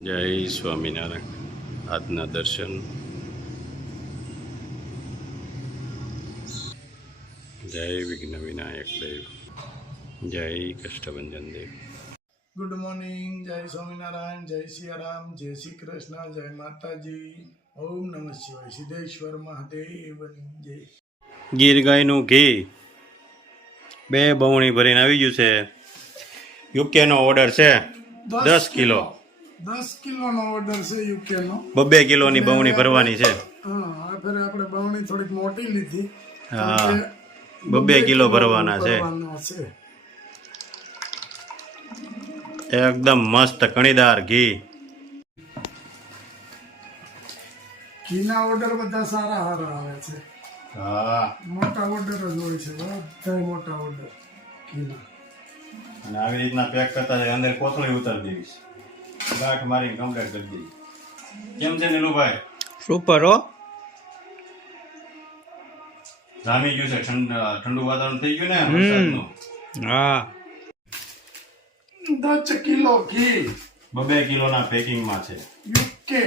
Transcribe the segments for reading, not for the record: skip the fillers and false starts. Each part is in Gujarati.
જય સ્વામિનારાયણ. આજના દર્શન. જય વિઘ્ન વિનાયક દેવ. જય કષ્ટભંજન દેવ. Good morning. જય સ્વામિનારાયણ, જય સિયારામ, જય શ્રી કૃષ્ણ, જય માતાજી. ઓમ નમઃ શિવાય. સિદ્ધેશ્વર મહાદેવની જય. ગીર ગાયનું ઘી 2 બવણી ભરીને આવી ગયું છે. યુકેનો ઓર્ડર છે 10 કિલો. 10 કિલોનો ઓર્ડર છે યુકેનો. 2 કિલોની બવણી ભરવાની છે. હા, હવે આપણે બવણી થોડીક મોટી લીધી. હા, 2 કિલો ભરવાના છે. એકદમ મસ્ત કણીદાર ઘી. ઘીના ઓર્ડર બધા સારા આવે છે. હા, મોટા ઓર્ડર જ હોય છે, બધા મોટા ઓર્ડર ઘીના. અને આવી રીતના પેક કરતા જાય. અંદર કોથળી ઉતારી દેવી, ગાંઠ મારીને કમ્પ્લીટ કરી દેવી. કેમ છે નીલુભાઈ? સુપર હો. જામી ગયું છે, ઠંડુ વાતાવરણ થઈ ગયું ને વરસાદનું. હા, 10 કિલો ઘી 2 કિલોના પેકિંગમાં છે. યુકે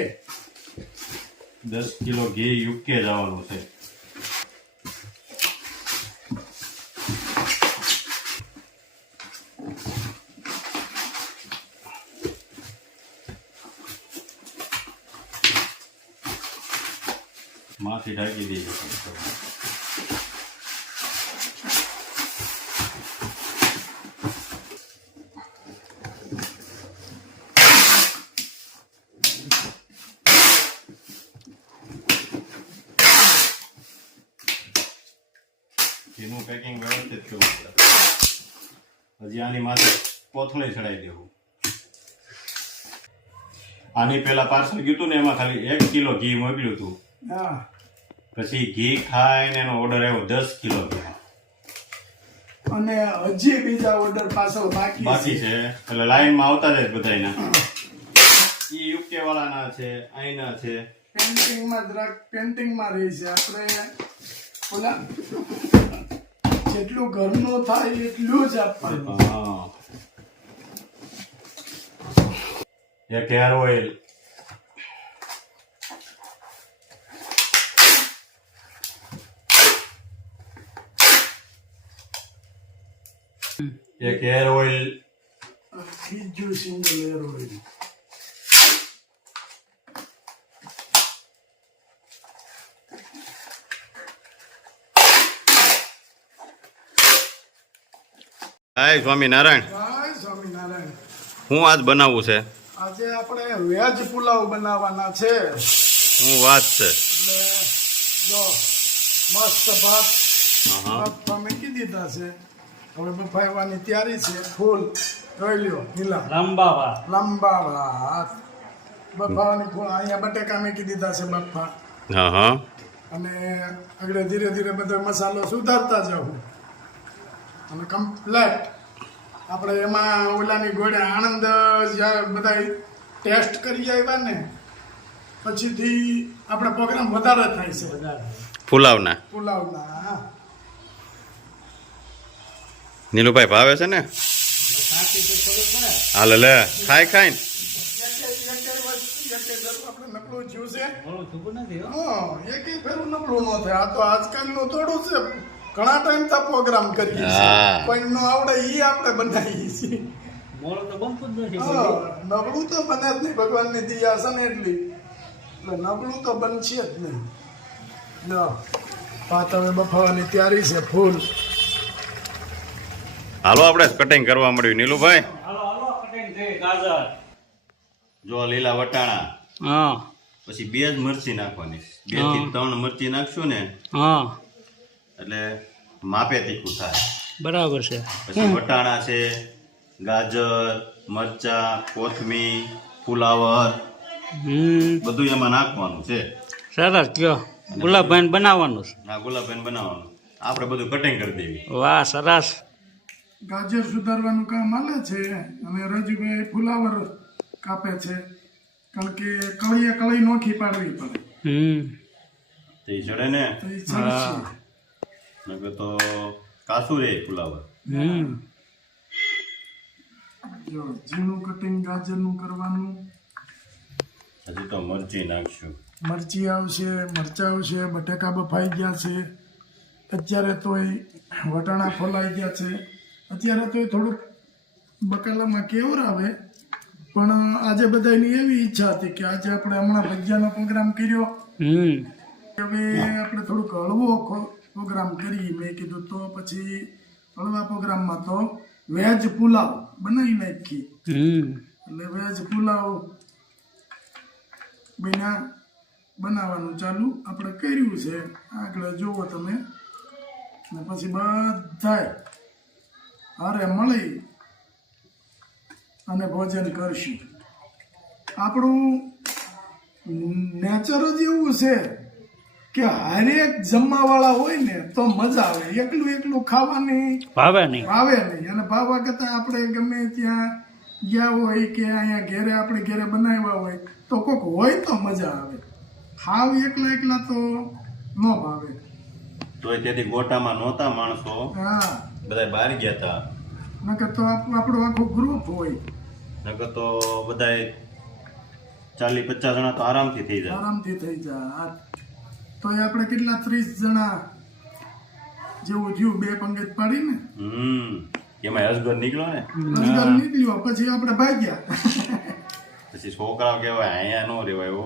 10 કિલો ઘી યુકે જવાનું છે. માથી ઢાંકી દઈએ. ઘીનું પેકિંગ વ્યવસ્થિત કરવું પડે. હજી આની માથે કોથળી ચડાવી દેવું. આની પેલા પાર્સલ ગયું હતું ને, એમાં ખાલી 1 કિલો ઘી મોકલ્યું હતું. હા, પછી ઘી ખાઈને એનો ઓર્ડર આવ્યો 10 કિલો ઘી. અને હજી બીજા ઓર્ડર પાછળ બાકી છે. એટલે લાઈનમાં આવતા જાય બધાયના. ઈ યુકે વાળાના છે, અહીંના છે. પેન્ટિંગમાં રહી છે. આપણે ઓલા જેટલું ઘરનું થાય એટલું જ આપવાનું. હા, એક હેર ઓઇલ, એક હેર ઓઇલ, બીજું સિંગલ હેર ઓઇલ. હાય સ્વામિનારાયણ. જય સ્વામિનારાયણ. હું આજ બનાવવું છે? આજે આપણે વેજ પુલાવ બનાવવાના છે. હું વાત છે. એટલે જો મસ્ત ભાત મૂકી દીધા છે. હવે બફાવવાની તૈયારી છે. ફૂલ જોઈ લ્યો, લીલા લંબા ભાત. લાંબા ભાત બફાવાની. ફૂલ અહીંયા બટેકા મૂકી દીધા છે બફા. હા હા. અને આગળ ધીરે ધીરે બધો મસાલો સુધારતા જવું. અને કમ્પ્લેટ આપણે એમાં ઓલાની ગોળે આણંદ જ્યારે બધા ટેસ્ટ કરી આવ્યા ને પછીથી આપણે પ્રોગ્રામ વધારે થાય છે પુલાવના. પુલાવના. નીલુભાઈ ભાવે છે ને? હાલ લે, ખાય ખાય ને. આપણે નકલું જ્યું છે. હા, એક ફેરું નકલું ન થાય. આ તો આજકાલનું થોડું છે. ઘણા ટાઈમ તા પ્રોગ્રામ કરીએ છીએ, પણ નો આવડે ઈ આપણે બનાવીએ છીએ. નબળું તો બને જ નહીં. ભગવાનની દયા છે ને એટલી, એટલે નબળું તો બનશે જ નહીં. ભાત હવે બફાવાની તૈયારી છે ફૂલ. હાલો આપણે કટિંગ કરવા મળ્યું નીલુભાઈ. જો લીલા વટાણા, હા, પછી 2 જ મરચી નાખવાની. 2 થી 3 મરચી નાખશું ને હા, એટલે માપે તીખું થાય. બરાબર છે. પછી વટાણા છે, ગાજર, મરચા, કોથમીર, ફુલાવર બધું એમાં નાખવાનું છે. સરસ કયો. ગુલાબભાઈ બનાવવાનું છે. આ ગુલાબભાઈ બનાવવાનું. આપણે બધું કટિંગ કરી દેવી. વાહ, સરસ. ગાજર સુધારવાનું કામ હાલે છે. અને રજુભાઈ ફુલાવર કાપે છે, કારણ કે કળી નોખી પાડવી પડે. તે ચડે ને તો એ ચાલશે. નકર તો કાસું રે ફુલાવર. જો ઝીણું કટિંગ ગાજરનું કરવાનું. તો મરચી નાખશું. મરચી આવશે, મરચાં આવશે, બટાકા બફાઈ ગયા છે. અત્યારે તોય વટાણા ફોલાઈ ગયા છે. અત્યારે તોય થોડુંક બકાલામાં કેવરાવે, પણ આજે બધાની એવી ઈચ્છા હતી કે આજે આપણે હમણાં ભજીયાનો પ્રોગ્રામ કર્યો, હવે આપણે થોડુંક હળવો પ્રોગ્રામ કરી. મેં કીધું તો પછી હળવા પ્રોગ્રામમાં તો વેજ પુલાવ બનાવી નાખી. એટલે વેજ પુલાવ બનાવવાનું ચાલુ આપણે કર્યું છે. આગળ જુઓ તમે. ને પછી બધાય હારે મળી અને ભોજન કરશું. આપણું નેચર જ એવું છે કે હરેક જમવાવાળા હોય ને તો મજા આવે. એકલું એકલું ખાવાની ભાવે નહીં. અને ભાવવા કરતાં આપણે ગમે ત્યાં ગયા હોય કે અહીંયા ઘેરે આપણે ઘેરે બનાવ્યા હોય તો કોઈક હોય તો મજા આવે. હાવ એકલા એકલા તો ન ભાવે. તોય તેથી ગોટામાં નહોતા માણસો, હા, બધા બહાર ગયા હતા. નકર તો આપણું આખું ગ્રુપ હોય. નકર તો બધાય 40-50 જણા તો આરામથી થઈ જાય. આરામથી થઈ જાય. તો આપણે કેટલા 30 જણા જેવું થયું. 2 પંગત પાડીને એમાં અજગર નીકળ્યો ને, અજગર નીકળ્યો પછી આપણે ભાગ્યા. પછી છોકરાઓ કહેવાય અહીંયા નો રેવાય. એવો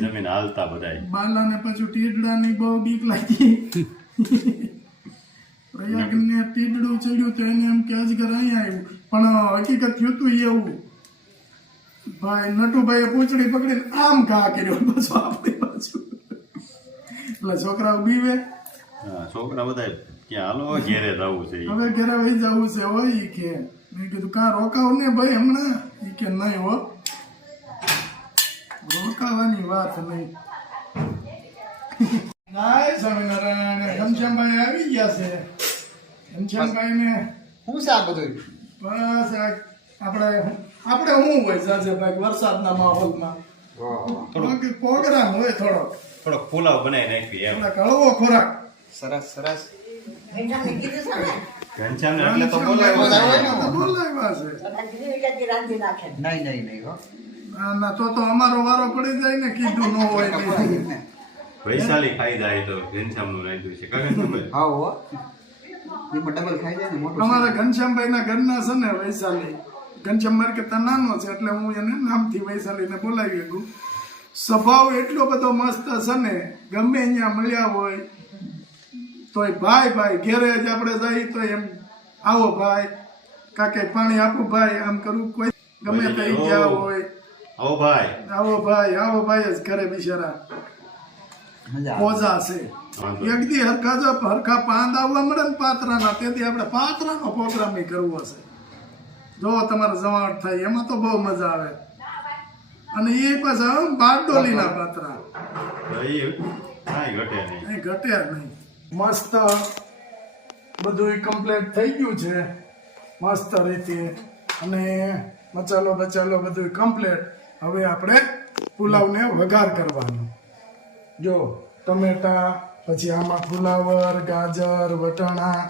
જમીન હાલતા બધાય. બાલાને પછી ટીડડાની બહુ બીક લાગી. પ્રયાગને ટીડડું ચડ્યું તો એને એમ કે અજગર અહીંયા આવ્યું, પણ હકીકત થયું હતું એવું. ભાઈ નટુભાઈએ પૂંછડી પકડીને આમ ઘા કર્યો પાછો આપણી બાજુ. એટલે છોકરાઓ બીવે. છોકરા બધા ક્યાં હાલો ઘેરે જવું છે. હવે ઘરે વહી જવું છે હોય ઈ કે. મેં કીધું કાં રોકાવ ને ભાઈ હમણાં? ઈ કે નહીં હો, રોકાવાની વાત નહીં. નાય સ્વામિનારાયણ. ઘનશ્યામભાઈ આવી ગયા છે. ઘનશ્યામભાઈને શું છે આ બધું? બસ આપણે શું હોય સાજેભાઈ વરસાદના માહોલમાં પ્રોગ્રામ હોય થોડોક પુલાવ બનાવી નાખી એમ. હળવો ખોરાક. સરસ સરસ. ઘનશ્યામને એટલે તો બોલાવ્યો. બોલાવ્યા છે. નહીં હો. ના તો અમારો વારો પડી જાય ને, કીધું ન હોય તો. વૈશાલી ખાઈ જાય તો ઘનશ્યામનું રાખ્યું છે. કાકા હા હો. એમાં ડબલ ખાઈ જાય ને મોટું. અમારા ઘનશ્યામભાઈના ઘરના છે ને વૈશાલી. ઘનશ્યામ મારે કરતા નાનો છે એટલે હું એને નામથી વૈશાલીને બોલાવી શકું. સ્વભાવ એટલો બધો મસ્ત છે ને, ગમે અહીંયા મળ્યા હોય તોય ભાઈ ઘેરે જ આપણે જઈએ તો એમ આવો ભાઈ, કાકે પાણી આપું ભાઈ, આમ કરવું. કોઈ ગમે તે ગયા હોય આવો ભાઈ જ ઘરે બિચારા પોઝા છે. એક દી હરખા પાંદ આવવા મળે ને પાત્રાના, તેથી આપણે પાત્રાનો પ્રોગ્રામ નહીં કરવો છે. જો તમારે જમાવટ થાય એમાં તો બહુ મજા આવે. અને એ પાછા બારડોલીના પાત્રા ઘટે નહીં. મસ્ત બધું કમ્પ્લીટ થઈ ગયું છે મસ્ત રીતે. અને મસાલો બધું કમ્પ્લીટ. હવે આપણે પુલાવને વઘાર કરવાનો. જો ટમેટા, પછી આમાં ફુલાવર, ગાજર, વટાણા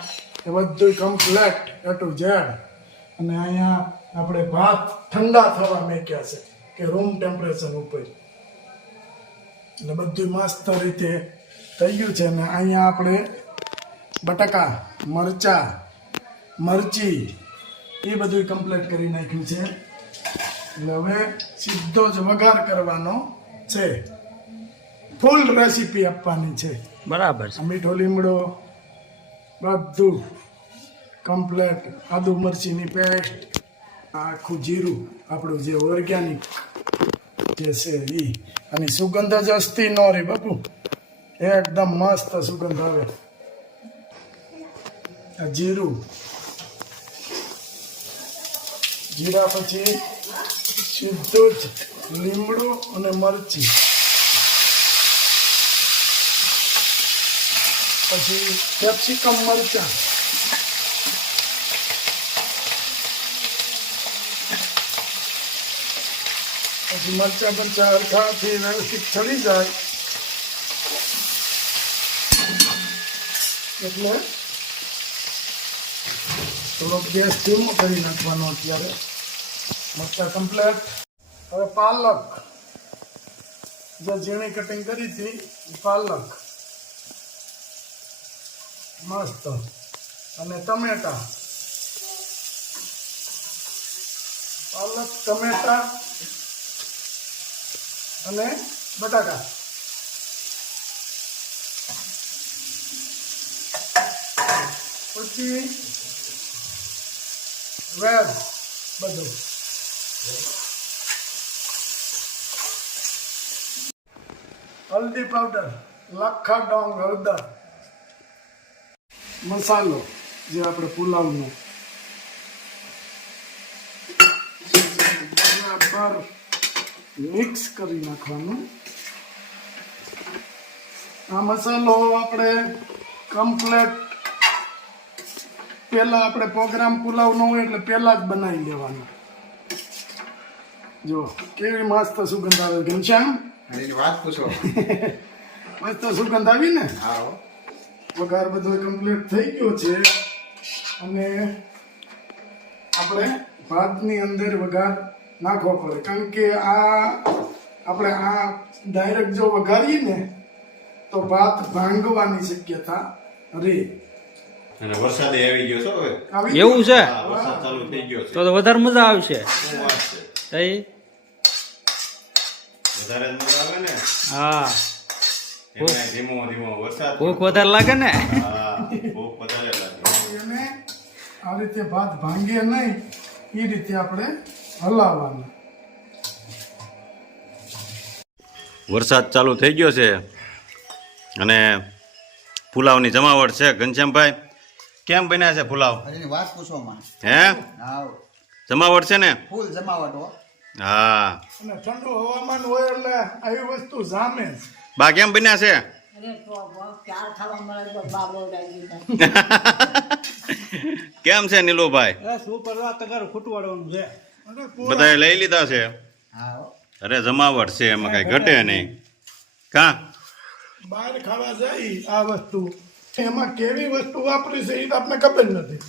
એ બધું કમ્પ્લીટ A to Z. અને અહીંયા આપણે ભાત ઠંડા થવા મૂક્યા છે કે રૂમ ટેમ્પરેચર ઉપર. એટલે બધું મસ્ત રીતે થઈ ગયું છે. ને અહીંયા આપણે બટાકા, મરચી એ બધું કમ્પ્લીટ કરી નાખ્યું છે. એટલે હવે સીધો જ વઘાર કરવાનો છે. ફૂલ રેસીપી આપવાની છે. બરાબર છે. મીઠો લીમડો બધું કમ્પ્લીટ. આદુ મરચીની પેસ્ટ, આખું જીરું આપણું જે ઓર્ગેનિક જે છે એ. અને સુગંધ જ અસ્તી નો રે બાપુ, એકદમ મસ્ત સુગંધ આવે. આ જીરા પછી સીધું જ લીમડું અને મરચી, પછી કેપ્સિકમ મરચાં, પછી મરચાં હરખાથી વ્યવસ્થિત ચડી જાય એટલે થોડોક ગેસ ધીમો કરી નાખવાનો. અત્યારે મરચાં કમ્પ્લીટ. હવે પાલક જે ઝીણી કટિંગ કરી હતી પાલક મસ્ત અને ટમેટા પાલક ટમેટા અને બટાકા પછી વેજ બધું હલ્દી પાવડર લાખા ડોંગ હળદર મસાલો જે આપણે પુલાવનો બરાબર મિક્સ કરી નાખવાનું આ મસાલો આપણે કમ્પ્લેટ પહેલા આપણે પ્રોગ્રામ પુલાવનો હોય એટલે પહેલા જ બનાવી લેવાનો જો કેવી મસ્ત સુગંધ આવે ઘનશ્યામ એની વાત પૂછો. મસ્ત સુગંધ આવી ને હા હો. વઘાર બધો કમ્પ્લીટ થઈ ગયો છે અને આપણે ભાતની અંદર વઘાર નાખવો પડે કારણ કે આપણે આ ડાયરેક્ટ જો વઘારીએ ને તો ભાત ભાંગવાની શક્યતા રહે. અને વરસાદ આવી ગયો છો હવે. આવી એવું છે હા, વરસાદ ચાલુ થઈ ગયો છે. તો વધારે મજા આવશે શું વાત છે? તઈ વધારે જ મજા આવે ને. હા એમને ધીમો ધીમો વરસાદ. ભૂખ વધારે લાગે ને હા, ભૂખ વધારે લાગે. એને આ રીતે ભાત ભાંગે નહીં એ રીતે આપણે હલાવવાનું. વરસાદ ચાલુ થઈ ગયો છે અને પુલાવની જમાવટ છે. ઘનશ્યામભાઈ કેમ બન્યા છે પુલાવ? એની વાત પૂછો માં. હે, હા જમાવટ છે ને? ફૂલ જમાવટ હો. હા. અને ઠંડુ હવામાન હોય એટલે આવી વસ્તુ જામે જ. બા કેમ બન્યા છે? કેમ છે નીલુભાઈ? સુપર તમારું ખૂટવાડવાનું છે અને પૂરા બધાએ લઈ લીધા છે? હા હો. અરે જમાવટ છે, એમાં કઈ ઘટે નહીં. કા બહાર ખાવા જાય આ વસ્તુ એમાં કેવી વસ્તુ વાપરી છે એ તો આપણને ખબર નથી.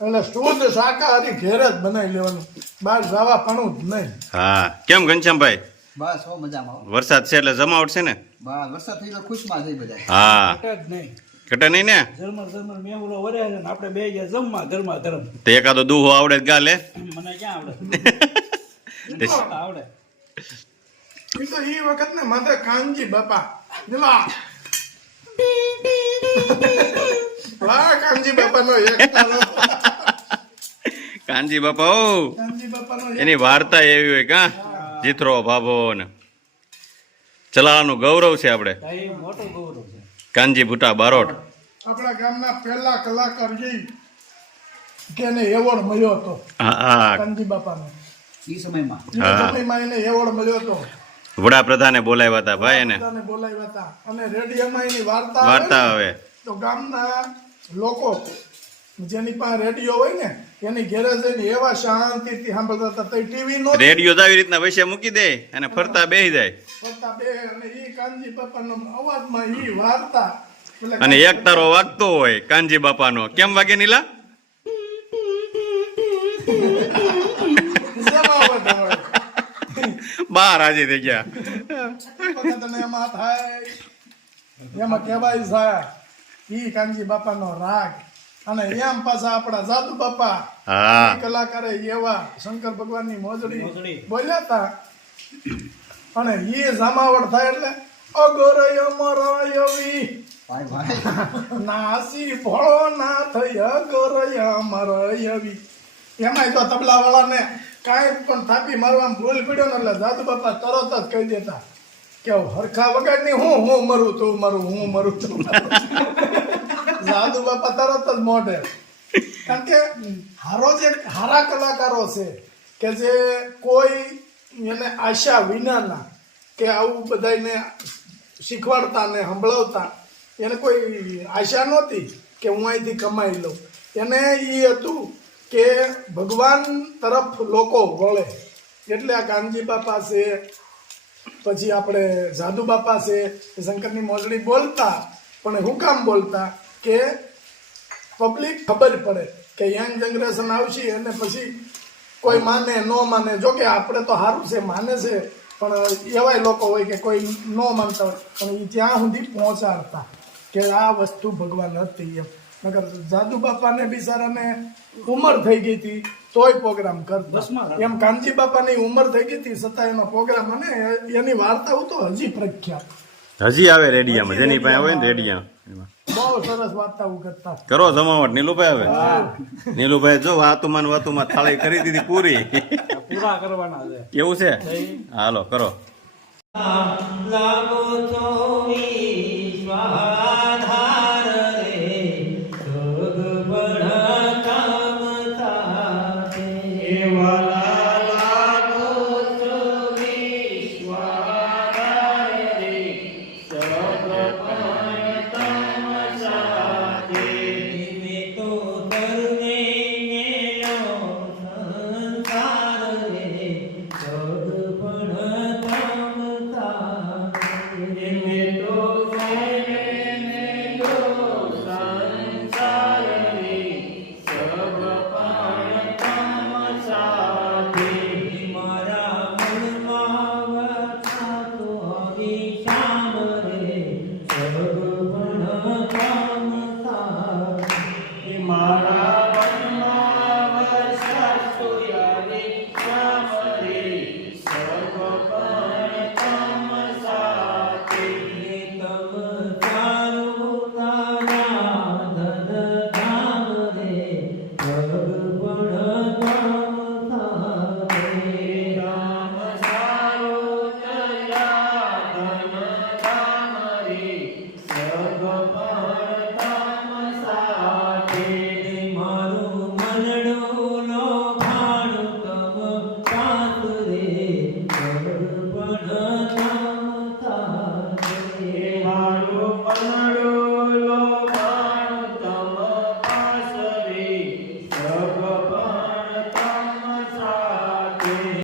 એટલે શુદ્ધ શાકાહારી ઘેર જ બનાવી લેવાનું, બહાર જવા પણ જ નહીં. હા. કેમ ઘનશ્યામભાઈ? બસ હો મજામાં હો. વરસાદ છે એટલે જમાવટ છે ને? બસ વરસાદ થઈ તો ખુશમાં થઈ બધા. હા. ઘટે જ નહીં ઘટે નહીં ને? ઝરમર મેહુલો વરે છે ને આપણે બે ગયા જમવા ગરમા ગરમ તો એકાદો દુહો આવડે જ ગાલે. મને ક્યાં આવડે આવડે એ તો એ વખત ને માથે કાનજી બાપા નીલા વાહ કાનજી બાપાનો એક તારો. કાનજી બાપા ઓ, કાનજી બાપાનો એક એની વાર્તા એવી હોય કા જીથરો ભાભો ને ચલાવાનું ગૌરવ છે આપણે. એ મોટો ગૌરવ છે કાનજી ભૂટા બારોટ. આપણા ગામના પહેલા કલાકાર જઈ કે એને એવોર્ડ મળ્યો હતો હા. કાનજી બાપાનો. એ સમયમાં એ સમયમાં એને એવોર્ડ મળ્યો હતો. વડાપ્રધાને બોલાવ્યા હતા ભાઈ એને. બધાને બોલાવ્યા હતા અને રેડિયોમાં એની વાર્તા આવે વાર્તા ને, આવે. તો ગામના લોકો જેની પાસે રેડિયો હોય ને એની ઘેરે જઈને એવા શાંતિથી સાંભળતા હતા. તો ટીવી નો રેડિયો જ આવી રીતના વૈસે મૂકી દે અને ફરતા બેસી જાય ફરતા બે અને ઈ કાનજી બાપાનો અવાજમાં ઈ વાર્તા એટલે અને એક તારો વાગતો હોય કાનજી બાપાનો. કેમ વાગે નીલા? જમાવટ હોય. બાર આજે થઈ ગયા. વખત અને એમાં થાય એમાં કહેવાય થાય ઈ કાનજી બાપાનો રાગ અને એમ પાછા આપણા જાદુ બાપા હા. ઈ કલાકારે એવા શંકર ભગવાનની મોજડી મોજડી. બોલ્યા હતા અને ઈ જમાવટ થાય એટલે અગરય મરયવી ભાઈ ભાઈ નાસી ભળો ના થઈ અગરય મરયવી. એમાંય તો તબલા વાળાને કાંઈ પણ થાપી મારવામાં ભૂલ પડ્યો ને એટલે જાદુ બાપા તરત જ કહી દેતા કે હરખા વગાડની હું મરું તું મરું હું મરું તું મરું. જાદુ બાપા તરત જ મોઢે. કારણ કે હારા કલાકારો છે કે જે કોઈ એને આશા વિનાના કે આવું બધાને શીખવાડતા ને સંભળાવતા એને કોઈ આશા નહોતી કે હું અહીંથી કમાઈ લઉં. એને એ હતું કે ભગવાન તરફ લોકો વળે એટલે આ કાનજી બાપા છે, પછી આપણે જાદુ બાપા છે, શંકરની મોજડી બોલતા. પણ હું કામ બોલતા કે પબ્લિક ખબર પડે કે યંગ જનરેશન આવશે અને પછી કોઈ માને ન માને. જો કે આપણે તો સારું છે માને છે પણ એવાય લોકો હોય કે કોઈ ન માનતા હોય પણ એ ત્યાં સુધી પહોંચાડતા કે આ વસ્તુ ભગવાન હતી એમ. નકર જાદુ બાપાને બિચારાને ઉંમર થઈ ગઈ હતી તોય પ્રોગ્રામ કરતા. બસમાં એમ કાનજી બાપાની ઉંમર થઈ ગઈ હતી છતાં એનો પ્રોગ્રામ અને એની વાર્તાઓ તો હજી પ્રખ્યાત. હજી આવે રેડિયામાં, જેની પાસે હોય ને રેડિયા એમાં. બહુ સરસ વાર્તાઓ કરતા. કરો જમાવટ નીલુભાઈ. હવે નીલુભાઈ જો વાતુમાં થાળી કરી દીધી પૂરી. પૂરા કરવાના છે. એવું છે? હાલો કરો. લાગો છો ઈ સ્વાધા